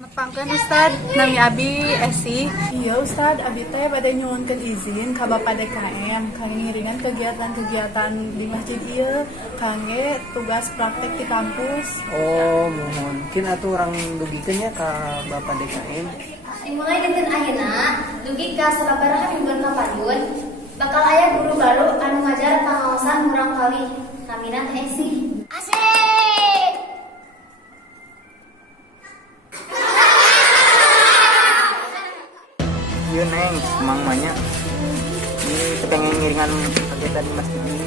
Nepangkeun Ustad, nami Abi Esi. Iya Ustad, Abi teh bade nyuhunkeun izin ka Bapak DKM kangge ngiringan kegiatan-kegiatan di masjid ieu kangge tugas praktek di kampus. Oh, mohon. Mungkin atuh orang dugikeun ya ka Bapak DKM. Dimulai dengan ayeuna, dugi ka sababaraha mingguan kapayun, bakal aya guru baru anu ngajar pangaosan murang kali. Namina teh Esi. Asik. Iya neng, emang banyak. Ini pengen ngiringan kegiatan di masjid ini.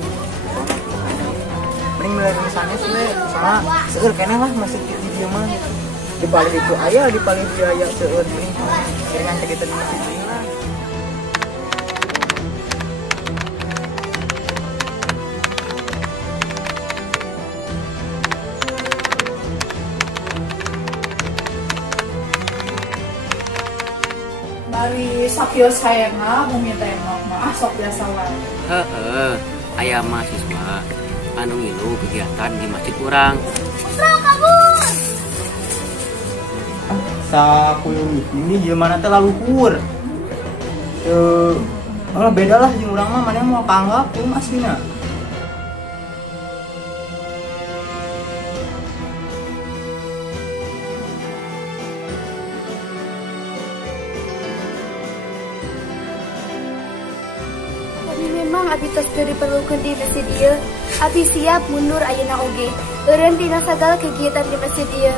Mending mulai misalnya sih, sama seueur kene lah masjid di dieu mah. Di balik itu aya, di balik dia aya seueur mending ngiringan kegiatan di masjid ini lah. Bari sakio sayangna bumi tembok mah sok biasa wae. Heeh, aya mahasiswa anu ngilu kegiatan di masjid urang. Sakuyung ini jeung mana teh laluhur. Malah beda lah jeung urang mah mana mau kanggap kumaha aslinya. Tapi memang Abi tos teu diperlukeun di masjid ieu. Abi siap mundur ayeuna oge. Eureun tina sagala kegiatan di masjid ieu.